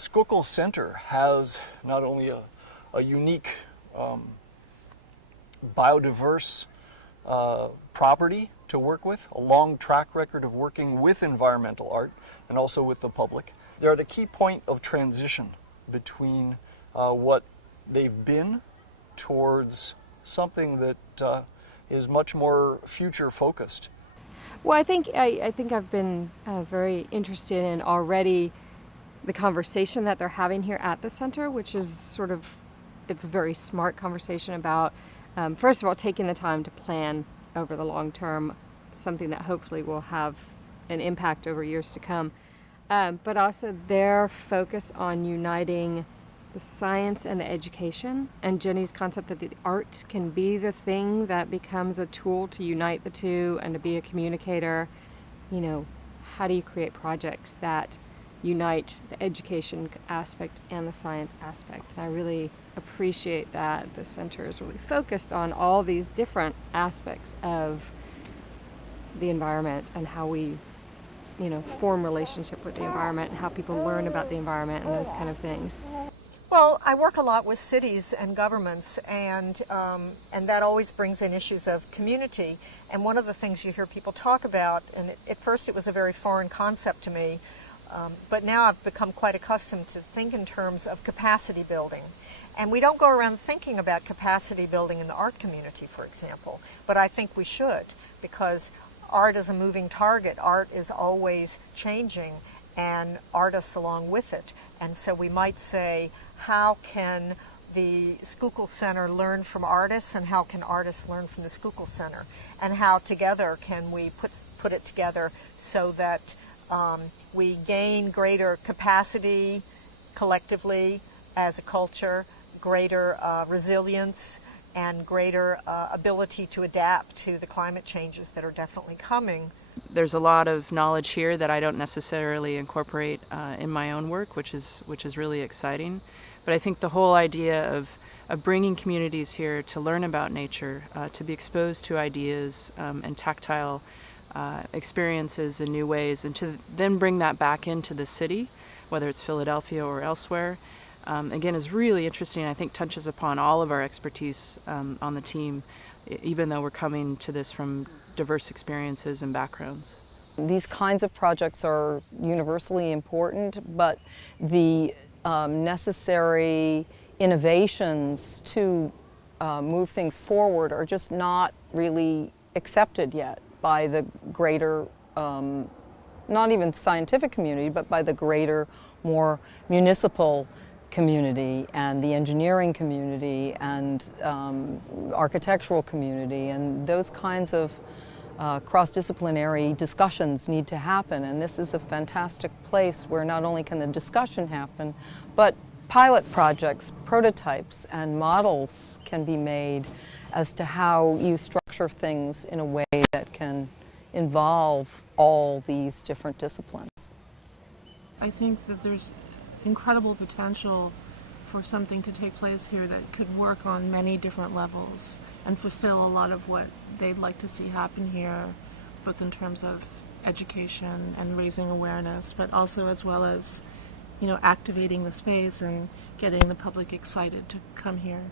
Schuylkill Center has not only a unique biodiverse property to work with, a long track record of working with environmental art and also with the public. They're at a key point of transition between what they've been towards something that is much more future focused. Well, I think I've been very interested in already the conversation that they're having here at the center, which is sort of, it's a very smart conversation about, first of all, taking the time to plan over the long term, something that hopefully will have an impact over years to come, but also their focus on uniting the science and the education, and Jenny's concept that the art can be the thing that becomes a tool to unite the two and to be a communicator. You know, how do you create projects that unite the education aspect and the science aspect? And I really appreciate that the center is really focused on all these different aspects of the environment and how we, you know, form relationship with the environment and how people learn about the environment and those kind of things. Well, I work a lot with cities and governments, and that always brings in issues of community. And one of the things you hear people talk about, and at first it was a very foreign concept to me, but now I've become quite accustomed to think in terms of capacity building. And we don't go around thinking about capacity building in the art community, for example, but I think we should, because art is a moving target. Art is always changing, and artists along with it. And so we might say, how can the Schuylkill Center learn from artists, and how can artists learn from the Schuylkill Center? And how together can we put it together so that we gain greater capacity collectively as a culture, greater resilience, and greater ability to adapt to the climate changes that are definitely coming. There's a lot of knowledge here that I don't necessarily incorporate in my own work, which is really exciting. But I think the whole idea of bringing communities here to learn about nature, to be exposed to ideas and tactile experiences in new ways, and to then bring that back into the city, whether it's Philadelphia or elsewhere, again, is really interesting. I think touches upon all of our expertise on the team, even though we're coming to this from diverse experiences and backgrounds. These kinds of projects are universally important, but the necessary innovations to move things forward are just not really accepted yet by the greater, not even scientific community, but by the greater, more municipal community and the engineering community and architectural community, and those kinds of cross-disciplinary discussions need to happen. And this is a fantastic place where not only can the discussion happen, but pilot projects, prototypes, and models can be made as to how you structure things in a way that can involve all these different disciplines. I think that there's incredible potential for something to take place here that could work on many different levels and fulfill a lot of what they'd like to see happen here, both in terms of education and raising awareness, but also as well as, you know, activating the space and getting the public excited to come here.